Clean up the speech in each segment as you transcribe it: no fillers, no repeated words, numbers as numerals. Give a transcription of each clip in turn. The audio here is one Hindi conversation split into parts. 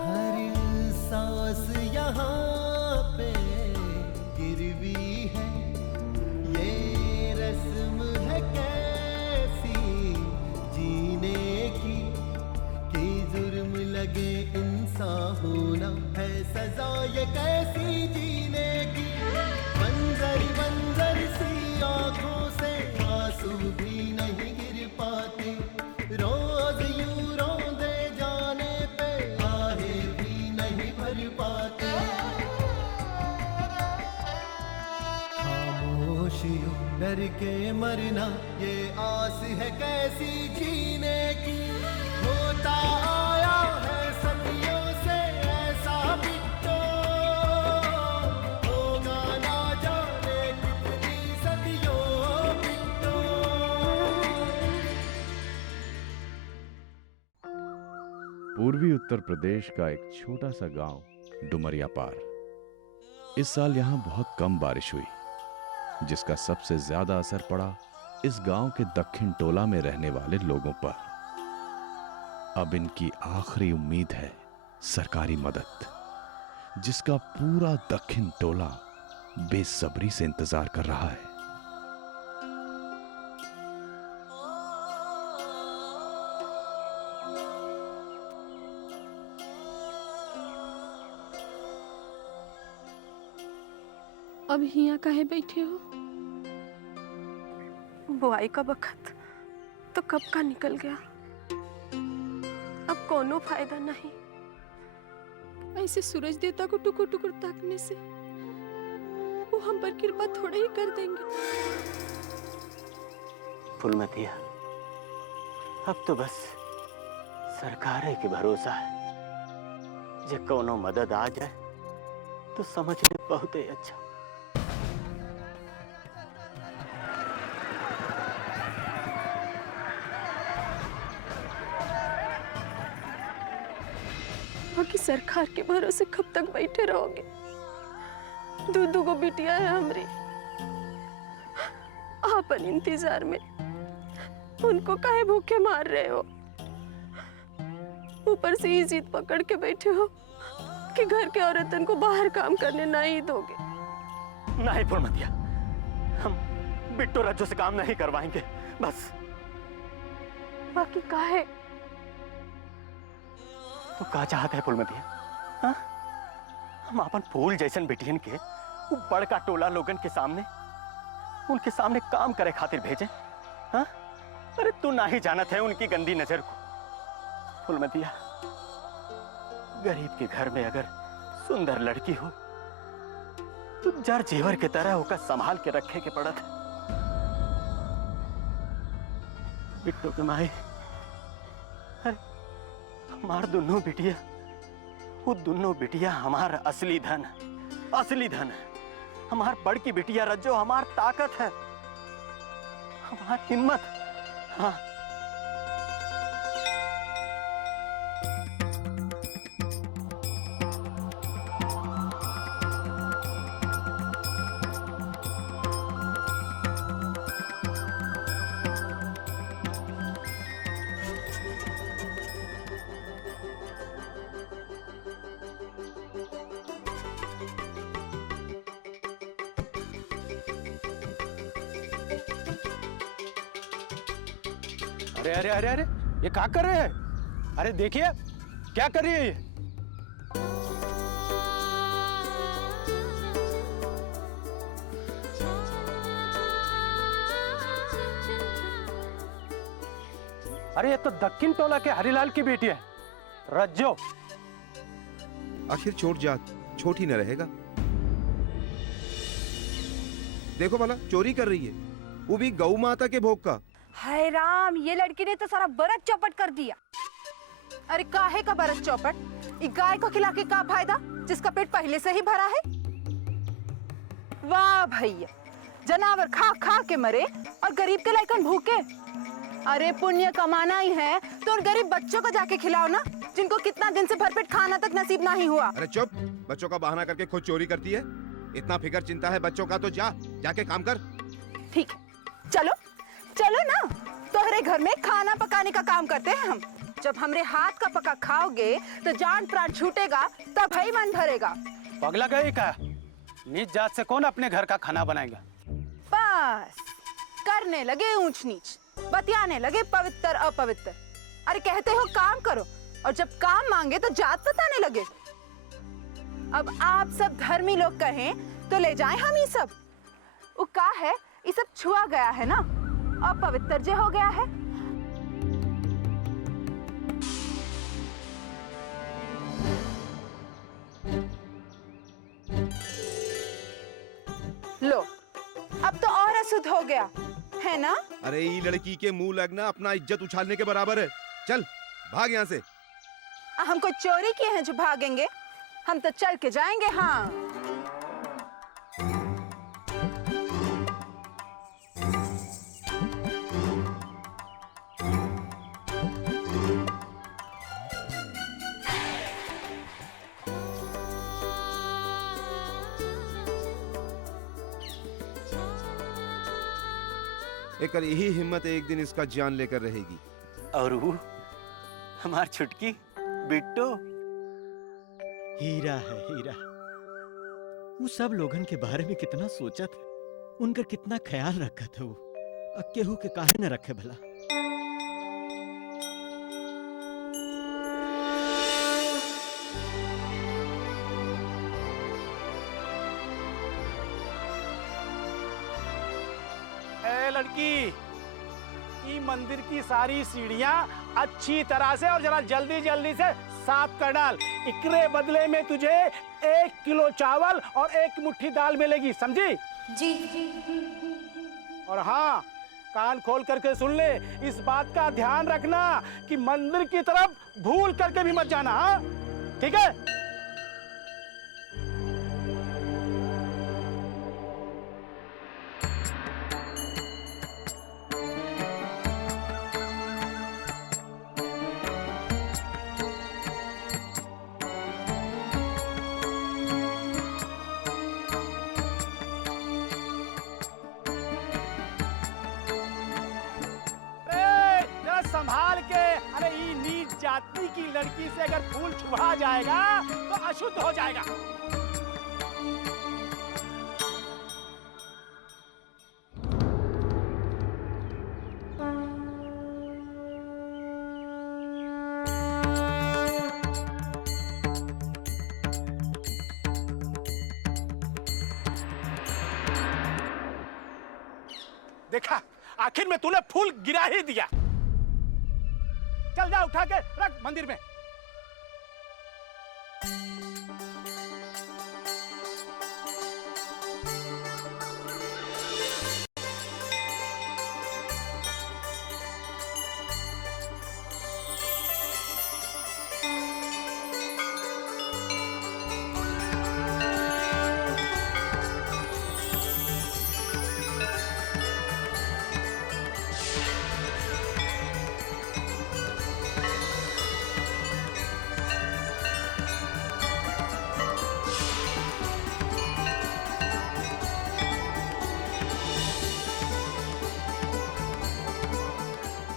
हर सांस यहाँ पे गिरवी है, ये रस्म है कैसी जीने की, कि जुर्म लगे इंसान होना है सजा ये कैसी जीने की। बंजर बंजर सी आंखों से आंसू भी नहीं गिर पाते, रोज यूं रोंदे जाने पे आहे भी नहीं भर पाते। खामोशियों डर के मरना ये आस है कैसी जीने की। होता आया है सदियों से ऐसा बिट्टो, होगा ना जाने कितनी सदियों बिट्टो। पूर्वी उत्तर प्रदेश का एक छोटा सा गांव डुमरियापार। इस साल यहां बहुत कम बारिश हुई, जिसका सबसे ज्यादा असर पड़ा इस गांव के दक्षिण टोला में रहने वाले लोगों पर। अब इनकी आखिरी उम्मीद है सरकारी मदद, जिसका पूरा दक्षिण टोला बेसब्री से इंतजार कर रहा है। अब हिया काहे बैठे हो? बुआई का वक्त तो कब का निकल गया, अब कोनो फायदा नहीं। ऐसे सूरज देवता को टुकुर टुकुर ताकने से वो हम पर कृपा थोड़ा ही कर देंगे। फुलमतिया, अब तो बस सरकार के भरोसा है। जे कोनो मदद आ जाए तो समझ ले बहुत ही अच्छा। बाकी सरकार के भरोसे कब तक बैठे रहोगे? दू को बिटिया है हमरी, आपन इंतजार में उनको काहे भूखे मार रहे हो? ऊपर से ये जिद पकड़ के बैठे हो कि घर के औरतन को बाहर काम करने नहीं दोगे। नहीं फुलमतिया, हम बिट्टू रज्जू से काम नहीं करवाएंगे, बस। बाकी काहे? तो का चाहत है फुलमतिया? हाँ? हम अपन फूल जैसन बिटियन के वो बड़का टोला लोगन के सामने, उनके सामने काम करे खातिर भेजे? हाँ? अरे तू ना ही जानत है उनकी गंदी नजर को। फुलमतिया, गरीब के घर में अगर सुंदर लड़की हो तो जर जेवर के तरह होकर संभाल के रखे के पड़त है। बिट्टू के माए, अरे हमार दोनों बिटिया, वो दोनों बिटिया हमार असली धन, असली धन है। हमार बड़की बिटिया रज्जो हमार ताकत है, हमार हिम्मत। हाँ, अरे अरे अरे अरे, ये क्या कर रहे हैं? अरे देखिए क्या कर रही है ये। अरे ये तो दक्षिण टोला के हरिलाल की बेटी है, रज्जो। आखिर छोट जात छोटी न रहेगा। देखो भला, चोरी कर रही है, वो भी गौ माता के भोग का। हाय राम, ये लड़की ने तो सारा बरत चौपट कर दिया। अरे काहे का बरस चौपट? गाय को खिला के का फायदा, जिसका पेट पहले से ही भरा है? वाह भैया, जनावर खा खा के मरे और गरीब के लायकन भूखे। अरे पुण्य कमाना ही है तो उन गरीब बच्चों को जाके खिलाओ ना, जिनको कितना दिन से भरपेट खाना तक नसीब नहीं हुआ। अरे चुप, बच्चों का बहाना करके खुद चोरी करती है। इतना फिक्र चिंता है बच्चों का तो जाके काम कर। ठीक है, चलो चलो ना, तोहरे घर में खाना पकाने का काम करते हैं हम। जब हमरे हाथ का पका खाओगे तो जान प्राण छूटेगा, तब ही मन भरेगा। पगला गई का? नीच जात से कौन अपने घर का खाना बनाएगा? बस करने लगे ऊंच नीच, बतियाने लगे पवित्र अपवित्र। अरे कहते हो काम करो, और जब काम मांगे तो जात बताने लगे। अब आप सब धर्मी लोग कहें तो ले जाएं हम ये सब। वो का है, ये सब छुआ गया है ना, अपवित्र जे हो गया है। लो, अब तो और अशुद्ध हो गया है ना। अरे ये लड़की के मुंह लगना अपना इज्जत उछालने के बराबर है। चल भाग यहाँ से। हमको चोरी किए हैं जो भागेंगे? हम तो चल के जाएंगे। हाँ, एक यही हिम्मत एक दिन इसका जान लेकर रहेगी। और वो हमार छुटकी बिट्टो हीरा है, हीरा। वो सब लोगन के बारे में कितना सोचा था, उनका कितना ख्याल रखा था। वो केहू के काहे न रखे भला। लड़की, ये मंदिर की सारी सीढ़ियां अच्छी तरह से और जरा जल्दी जल्दी से साफ कर डाल। इकरे बदले में तुझे 1 किलो चावल और 1 मुट्ठी दाल मिलेगी, समझी? जी। और हाँ, कान खोल करके सुन ले, इस बात का ध्यान रखना कि मंदिर की तरफ भूल करके भी मत जाना। हाँ, ठीक है? संभाल के। अरे ये नीच जाति की लड़की से अगर फूल छुआ जाएगा तो अशुद्ध हो जाएगा। देखा, आखिर में तूने फूल गिरा ही दिया। चल जा, उठा के रख मंदिर में।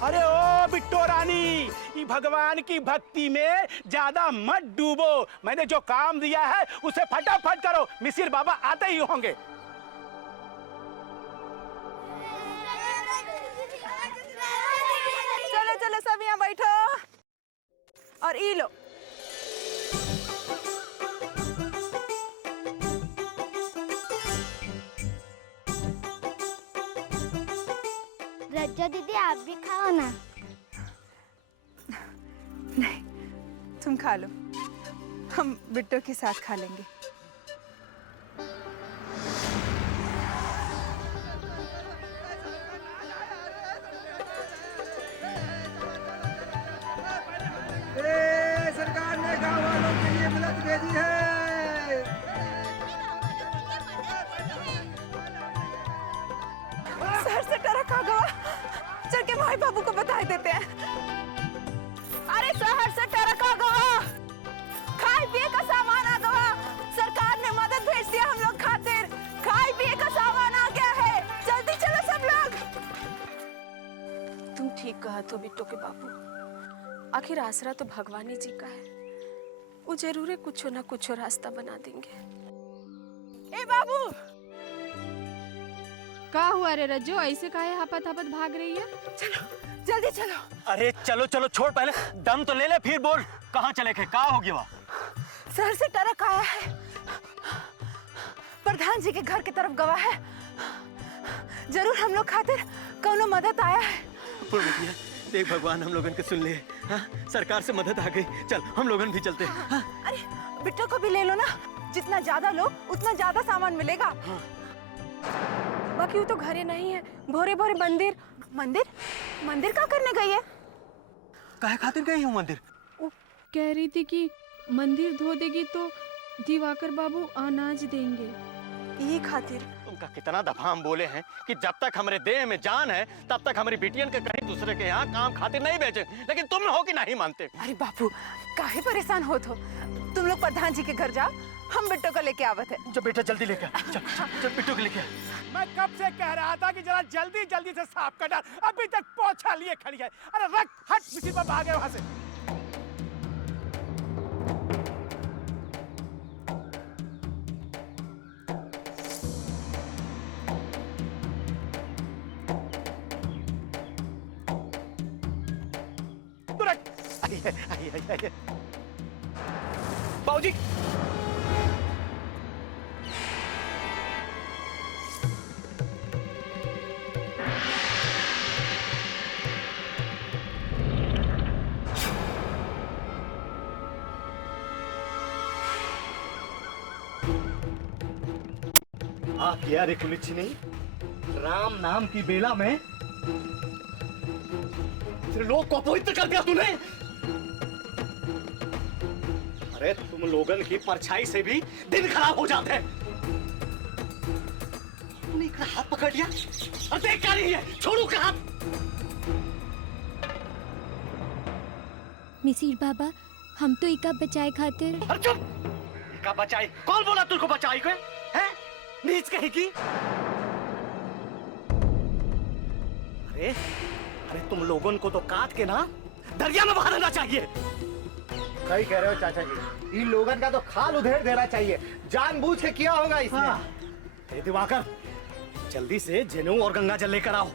अरे ओ बिट्टो रानी, ये भगवान की भक्ति में ज्यादा मत डूबो। मैंने जो काम दिया है उसे फटाफट करो, मिसिर बाबा आते ही होंगे। चलो चलो सब यहाँ बैठो और ई लो। रज्जा दीदी, आप भी खाओ ना। नहीं, तुम खा लो, हम बिट्टो के साथ खा लेंगे। सरकार ने गाँव वालों के लिए मदद भेजी है। सर से ट्रक आ गया, चल के भाई बाबू को बता देते हैं। अरे शहर से ट्रक आ गया, खाए पिए का सामान आ गया। सरकार ने मदद भेज दिया हम लोग खातिर, खाए पिए का सामान आ गया है। जल्दी चलो सब लोग। तुम ठीक कहा तो बिट्टो के बाबू, आखिर आसरा तो भगवानी जी का है, वो जरूर है कुछ ना कुछ रास्ता बना देंगे। ए बाबू, का हुआ रे रज्जो, ऐसे काहे हापत हापत भाग रही है? जल्दी चलो। अरे चलो चलो, छोड़ पहले दम तो ले ले, फिर बोल कहाँ चले थे, कहाँ हो गया वहाँ? शहर से ट्रक आया है, प्रधान जी के घर की तरफ गवा है। जरूर हम लोग खातिर कौनो मदद आया है। फूलमतिया, देख भगवान हम लोगन के सुन ले। हाँ, सरकार से मदद आ गई, चल हम लोगन भी चलते। हाँ। अरे बिट्टू को भी ले लो ना, जितना ज्यादा लो उतना ज्यादा सामान मिलेगा। बाकी वो तो घरे नहीं है, भोरे भोरे मंदिर। मंदिर? मंदिर क्या करने गई है? काहे खातिर गई हूँ मंदिर? वो कह रही थी कि मंदिर धो देगी तो दिवाकर बाबू अनाज देंगे, यही खातिर। तुमका कितना दफा हम बोले हैं कि जब तक हमारे देह में जान है तब तक हमारी बिटियन के कहीं दूसरे के यहाँ काम खातिर नहीं बेचे, लेकिन तुम हो कि नहीं मानते। अरे बापू, काहे परेशान हो तुम लोग प्रधान जी के घर जाओ, हम बिट्टू को लेके आवत है। जो बेटा जल्दी लेके आ, चल चल बिट्टू को लेके आ। मैं कब से कह रहा था कि जरा जल्दी जल्दी से साफ कर डाल, अभी तक पोछा लिए खड़ी है। अरे रख, हट, किसी पर भागे वहां से। बाबूजी, किया रे कुलिच्छी नहीं, राम नाम की बेला में लोग को अपवित्र कर दिया तूने। अरे तुम लोगन की परछाई से भी दिन खराब हो जाते हैं। तूने इतना हाथ पकड़ लिया, और देख क्या रही है, छोड़ू का हाथ। मिसिर बाबा, हम तो इका बचाए खातिर। अरे चुप, इका बचाई? कौन बोला तुझको बचाई को? हैं? नीच कहेगी? अरे तुम लोगों को तो काट के ना दरिया में बहाना चाहिए। सही कह रहे हो चाचा जी, इन लोगों का तो खाल उधेड़ देना चाहिए, जानबूझ के किया होगा इसने। हाँ। दिवाकर, जल्दी से जनेऊ और गंगा जल लेकर आओ।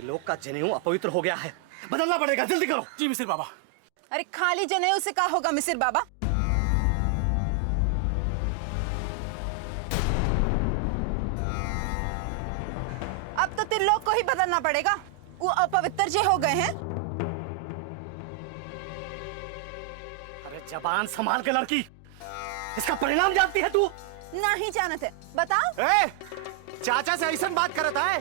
लोग का जनेऊ अपवित्र हो गया है, बदलना पड़ेगा, जल्दी करो। जी मिसिर बाबा। अरे खाली जनेऊ से क्या होगा मिसिर बाबा? अब तो तिल्लोक को ही बदलना पड़ेगा, वो अपवित्र जे हो गए हैं। अरे जबान संभाल के लड़की, इसका परिणाम जानती है तू? नहीं जानते, बताओ। चाचा से ऐसा बात करता है,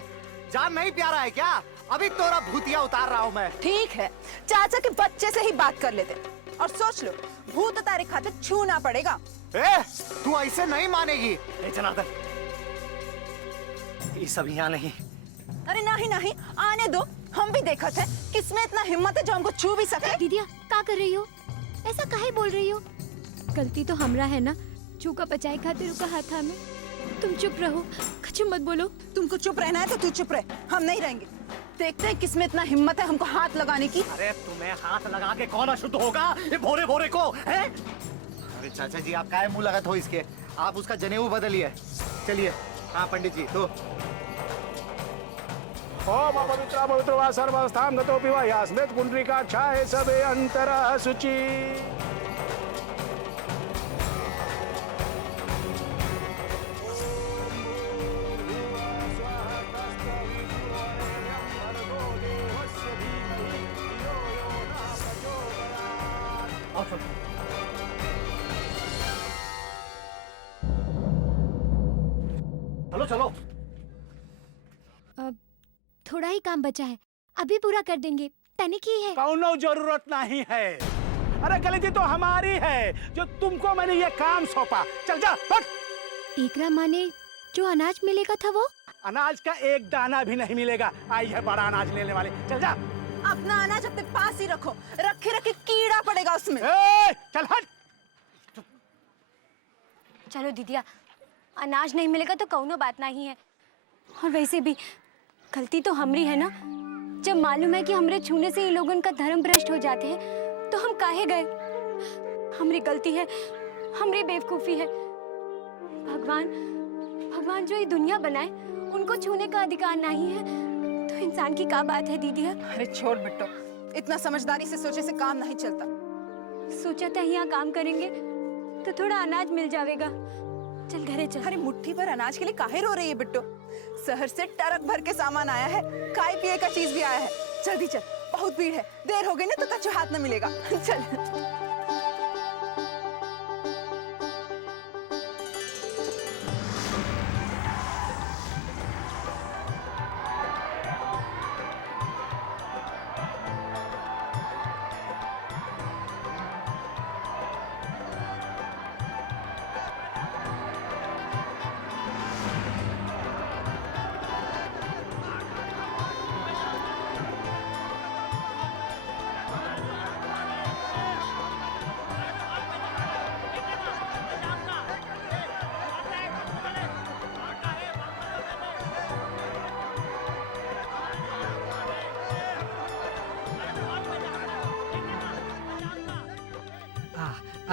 जान नहीं प्यारा है क्या? अभी तोरा भूतिया उतार रहा हूँ मैं। ठीक है, चाचा के बच्चे से ही बात कर लेते, और सोच लो भूत तारे खाते छूना पड़ेगा। तू ऐसे नहीं मानेगी। जनार्दन, ये सब यहाँ नहीं। अरे नहीं नहीं, आने दो, हम भी देखा थे किसमें इतना हिम्मत है जो हमको छू भी सके। दीदिया, क्या कर रही हो? ऐसा काहे बोल रही हो? गलती तो हमरा है ना, चूका बचाए खातिर उका हाथ में। तुम चुप रहो, कुछ मत बोलो। तुमको चुप रहना है तो तू चुप रहे, हम नहीं रहेंगे। देखते हैं किसमें इतना हिम्मत है हमको हाथ लगाने की। अरे तुम्हें हाथ लगा के कौन अशुद्ध होगा, ये भोरे भोरे को है? अरे चाचा जी, आप काहे मुंह लगाते हो इसके? आप उसका जनेऊ बदलिए। चलिए। हाँ पंडित जी, तो ओम अपवित्रा पवित्र वा सर्वस्थां गतोपि वा यास्मित् पुंडरीका छाये सबे अंतरः शुचि। चलो चलो। अब थोड़ा ही काम बचा है, अभी पूरा कर देंगे, तनिक ही है। कौनो जरूरत नहीं है। अरे गलती तो हमारी है जो तुमको मैंने ये काम सौंपा। चल जा, हट। एकरा माने जो अनाज मिलेगा था वो? अनाज का एक दाना भी नहीं मिलेगा। आई है बड़ा अनाज लेने वाले, चल जा। अपना अनाज अपने पास ही रखो, रखे रखे कीड़ा पड़ेगा उसमें। चल हट। चलो दीदिया, अनाज नहीं मिलेगा तो कौनो बात नहीं है, और वैसे भी गलती तो हमारी है ना, जब मालूम है कि हमरे छूने से ये लोगन का धर्म भ्रष्ट हो जाते हैं तो हम काहे गए? हमरी गलती है, हमरी बेवकूफी है। भगवान जो ये दुनिया बनाए उनको छूने का अधिकार नहीं है तो इंसान की क्या बात है दीदी? अरे छोड़ बिट्टो, इतना समझदारी से सोचे से काम नहीं चलता। सोचा था यहाँ काम करेंगे तो थोड़ा अनाज मिल जाएगा। चल घरे चल। अरे मुट्ठी भर अनाज के लिए काहे रो रही है बिट्टो? शहर से ट्रक भर के सामान आया है, खाए पिए का चीज भी आया है। जल्दी चल, बहुत भीड़ है, देर हो गई ना तो कच्चू हाथ न मिलेगा। चल।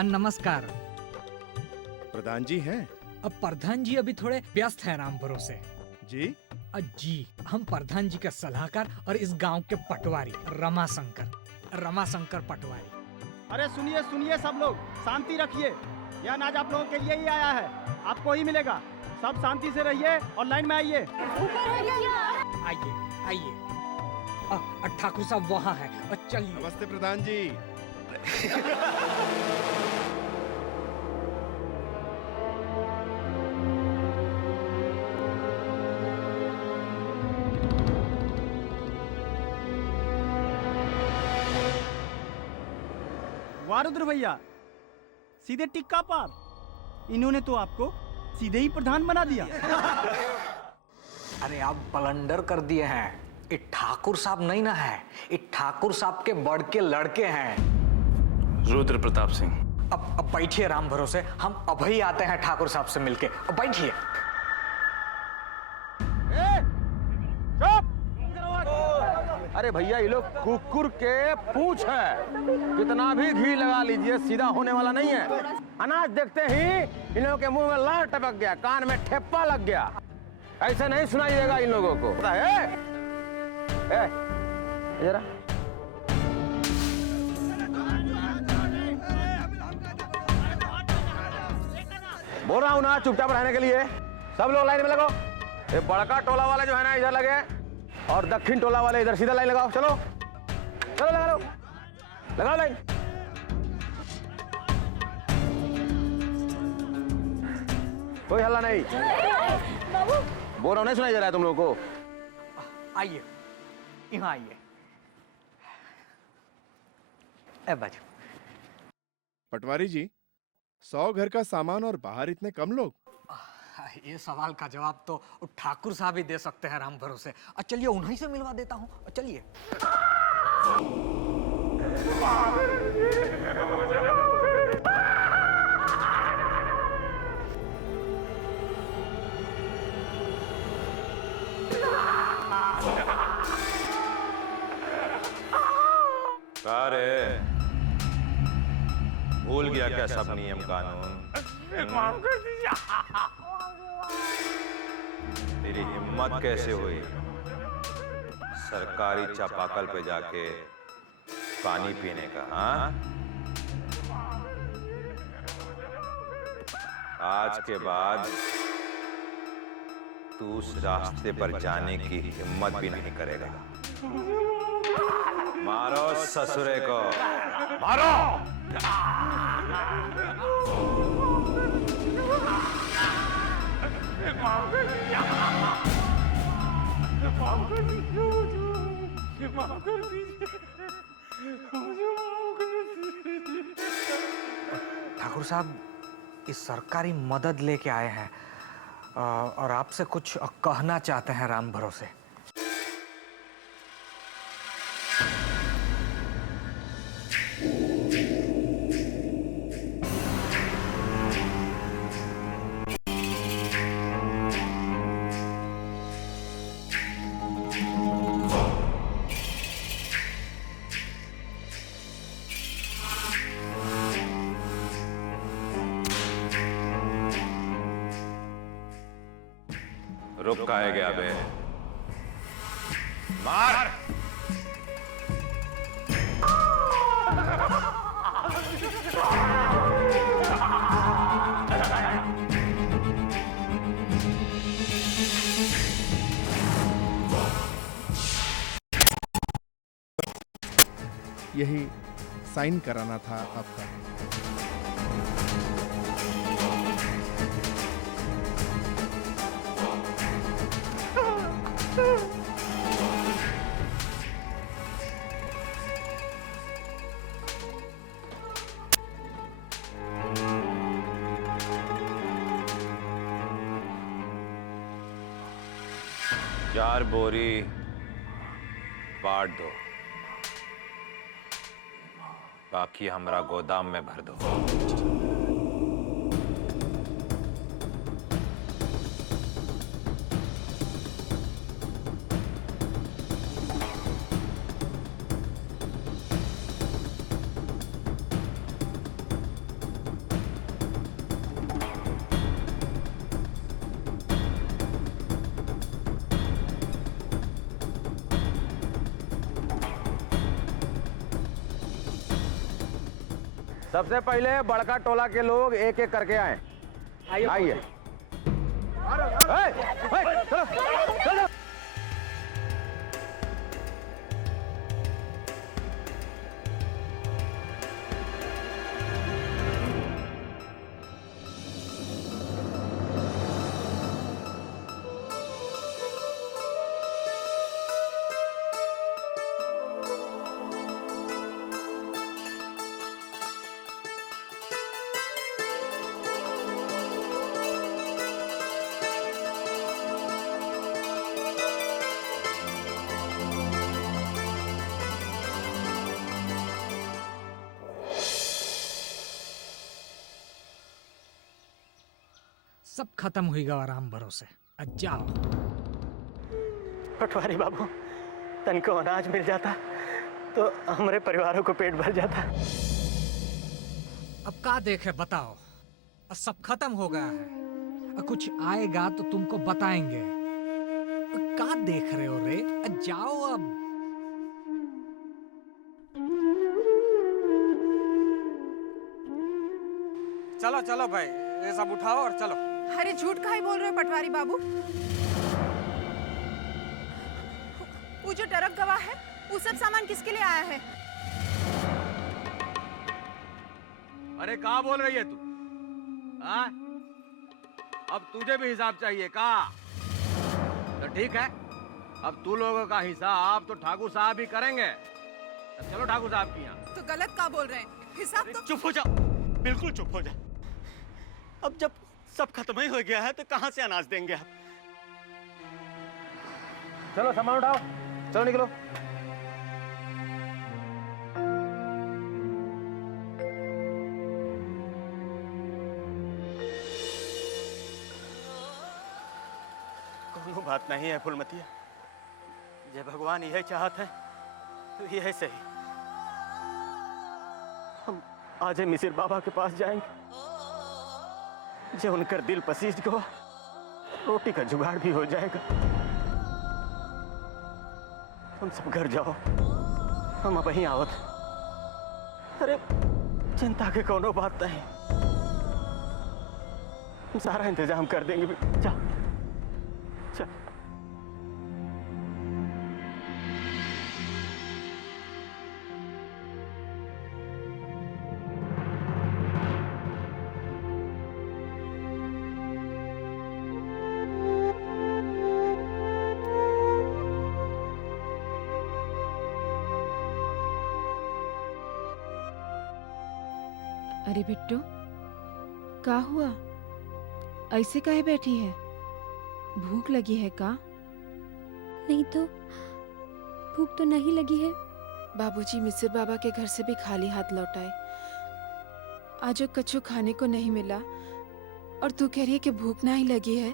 नमस्कार। प्रधान जी हैं? अब प्रधान जी अभी थोड़े व्यस्त हैं राम भरोसे। जी? जी, हम प्रधान जी का सलाहकार और इस गांव के पटवारी रमाशंकर पटवारी। अरे सुनिए सुनिए सब लोग, शांति रखिए। यह अनाज आप लोगों के लिए ही आया है, आपको ही मिलेगा। सब शांति से रहिए और लाइन में आइए। आइए। ठाकुर साहब वहाँ है, चलिए। नमस्ते प्रधान जी। वारुद्र भैया, सीधे टिक्का पार। इन्होंने तो आपको सीधे ही प्रधान बना दिया। अरे आप ब्लंडर कर दिए हैं। ये ठाकुर साहब नहीं ना है, ये ठाकुर साहब के बड़ के लड़के हैं, रुद्र प्रताप सिंह। अब बैठिए राम भरोसे, हम अभी आते हैं ठाकुर साहब से मिलके। अब बैठिए। अरे भैया ये लोग कुकुर के पूछ है, कितना भी घी लगा लीजिए सीधा होने वाला नहीं है। अनाज देखते ही इन लोगों के मुंह में लार टपक गया, कान में ठेप्पा लग गया। ऐसे नहीं सुनाई देगा इन लोगों को। पता है? जरा बोल रहा हूँ ना चुपचाप रहने के लिए। सब लोग लाइन में लगो। ये बड़का टोला वाले जो है ना इधर लगे और दक्षिण टोला वाले इधर, सीधा लाइन लगाओ। चलो चलो लगा लो, लगाओ लाइन। कोई हल्ला नहीं। बोल रहा हूँ, नहीं सुनाई दे रहा है तुम लोगों को? आइए, यहाँ आइए। ए बाजू। पटवारी जी, 100 घर का सामान और बाहर इतने कम लोग? ये सवाल का जवाब तो ठाकुर साहब ही दे सकते हैं राम भरोसे। चलिए उन्हीं से मिलवा देता हूँ, चलिए। अरे भूल गया क्या सब नियम कानून? माफ कर दीजिए। तेरी हिम्मत कैसे हुई सरकारी चापाकल पे जाके पानी पीने का? हाँ, आज के बाद तू उस रास्ते पर जाने की हिम्मत भी नहीं करेगा। मारो ससुरे को, मारो। ठाकुर साहब इस सरकारी मदद लेके आए हैं और आपसे कुछ कहना चाहते हैं राम भरोसे। रुक काहे गया बे? मार! यही साइन कराना था आपका। चार बोरी बांट दो, बाकी हमरा गोदाम में भर दो। सबसे पहले बड़का टोला के लोग एक एक करके आए। आइए। चलो चलो। सब खत्म होगा आराम भरोसे। जाओ। पटवारी बाबू, तनको अनाज मिल जाता तो हमारे परिवारों को पेट भर जाता। अब का देखे बताओ, अब सब खत्म हो गया है। अब कुछ आएगा तो तुमको बताएंगे। का देख रहे हो रे? जाओ अब। चलो चलो भाई, ये सब उठाओ और चलो। अरे झूठ काहे बोल रहे हो पटवारी बाबू? वो जो टरक गवाह है, वो सब सामान किसके लिए आया है? अरे कहाँ बोल रही है तू? हाँ? अब तुझे भी हिसाब चाहिए का? तो ठीक है, अब तू लोगों का हिसाब तो ठाकुर साहब ही करेंगे। अब चलो ठाकुर साहब की यहाँ। तो गलत का बोल रहे हैं? हिसाब तो चुप हो जा, बिल्कुल चुप हो जा। अब जब सब खत्म ही हो गया है तो कहां से अनाज देंगे आप? चलो सामान उठाओ, चलो निकलो। कोनो बात नहीं है फुलमतिया, जब भगवान यह चाहते हैं तो यह सही। हम आज मिसिर बाबा के पास जाएंगे, जो उनकर दिल पसीज को रोटी का जुगाड़ भी हो जाएगा। तुम सब घर जाओ, हम अब वहीं आवत। अरे चिंता के कोनो बात नहीं, हम सारा इंतजाम कर देंगे। जा चल। अरे बिट्टू, का हुआ? ऐसे काहे बैठी है? भूख लगी है का? नहीं तो, भूख तो नहीं लगी है। बाबूजी मिसिर बाबा के घर से भी खाली हाथ लौटाए। आज कछु खाने को नहीं मिला और तू कह रही है कि भूख नहीं लगी है।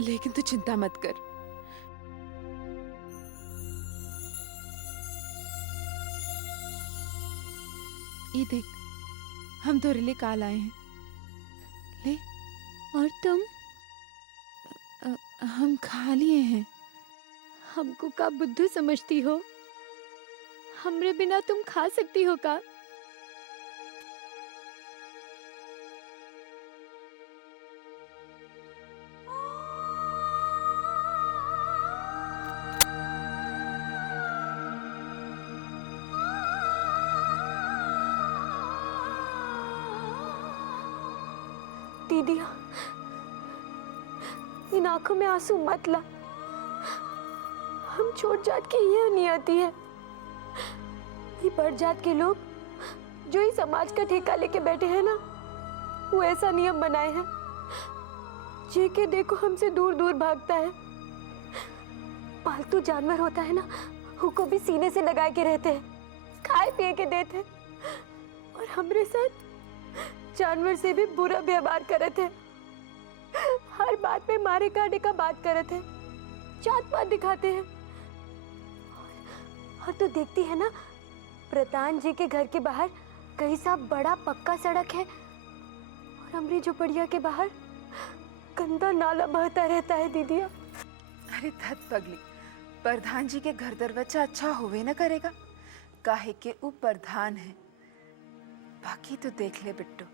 लेकिन तू चिंता मत कर, ये देख, हम तेरे लिए काल आए हैं। ले। और तुम? हम खा लिए हैं। हमको का बुद्धू समझती हो? हमरे बिना तुम खा सकती हो का? दीदिया, इन आंखों में आंसू मत ला। हम छोट जात की ये नियति है। ये बड़ जात के लोग जो ही समाज का ठेका लेके बैठे हैं ना, वो ऐसा नियम बनाए हैं जे के देखो हमसे दूर दूर भागता है। पालतू जानवर होता है ना, उसको भी सीने से लगा के रहते हैं, खाए पिए के देते हैं, और हमरे साथ जानवर से भी बुरा व्यवहार करे थे। हर बात में मारे काटे का बात करे थे, जात पात दिखाते हैं। और तो देखती है ना, प्रधान जी के घर के बाहर कहीं सा बड़ा पक्का सड़क है, और हमरी झोपड़िया के बाहर गंदा नाला बहता रहता है दीदिया। अरे धत पगली, प्रधान जी के घर दरवाजा अच्छा होवे न करेगा, काहे के ऊ प्रधान है। बाकी तो देख ले बिट्टू,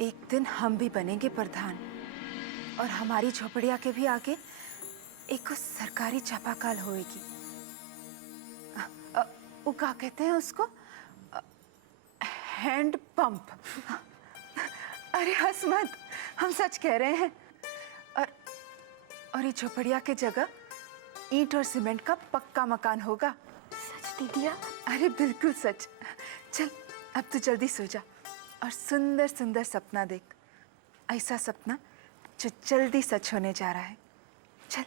एक दिन हम भी बनेंगे प्रधान, और हमारी झोपड़िया के भी आगे एक सरकारी चापाकल होएगी। वो क्या कहते हैं उसको? Hand pump. अरे हंस मत, हम सच कह रहे हैं। और ये झोपड़िया के जगह ईंट और सीमेंट का पक्का मकान होगा। सच दीदिया? अरे बिल्कुल सच। चल अब तो जल्दी सो जा और सुंदर सुंदर सपना देख, ऐसा सपना जो जल्दी सच होने जा रहा है। चल।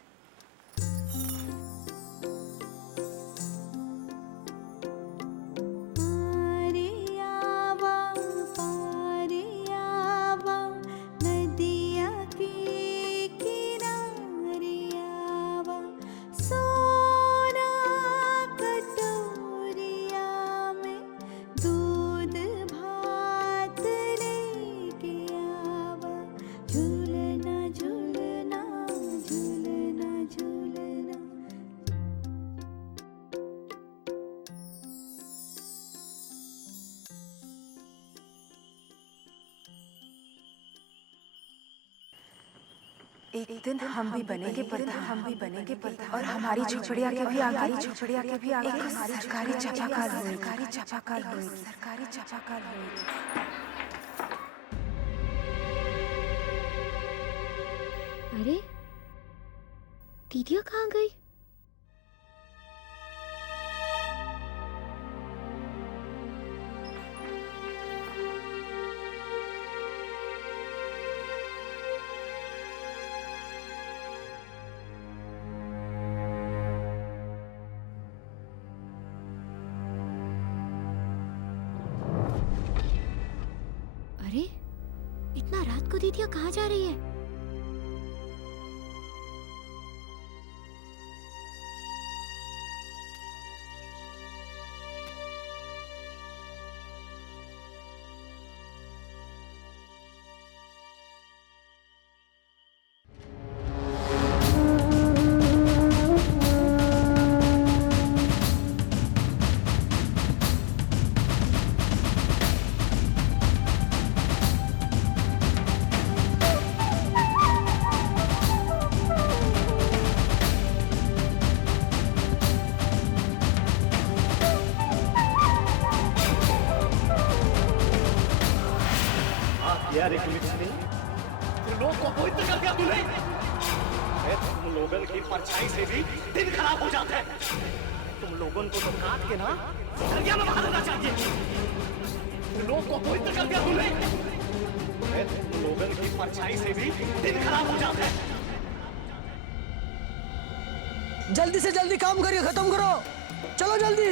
एक दिन हम भी बनेंगे प्रधान, हम भी बनेंगे प्रधान, और हमारी झोपड़िया के भी आगे, झोपड़िया के भी आगे सरकारी चापाकल होएगी, सरकारी चापाकल होएगी, सरकारी चापाकल होएगी। अरे दीदिया कहाँ गई? अरे इतना रात को दीदिया कहाँ जा रही है? यार एक मिनट नहीं, तुम लोग को पवित्र कर दिया तूने। तुम लोगों की परछाई से भी दिन खराब हो जाता है। तुम लोगों को तो काट के ना दरिया में बहा देना चाहिए। तुम लोग को पवित्र कर दिया तूने। तुम लोगों की परछाई से भी दिन खराब हो जाता है। जल्दी से जल्दी काम करिए, खत्म करो, चलो जल्दी।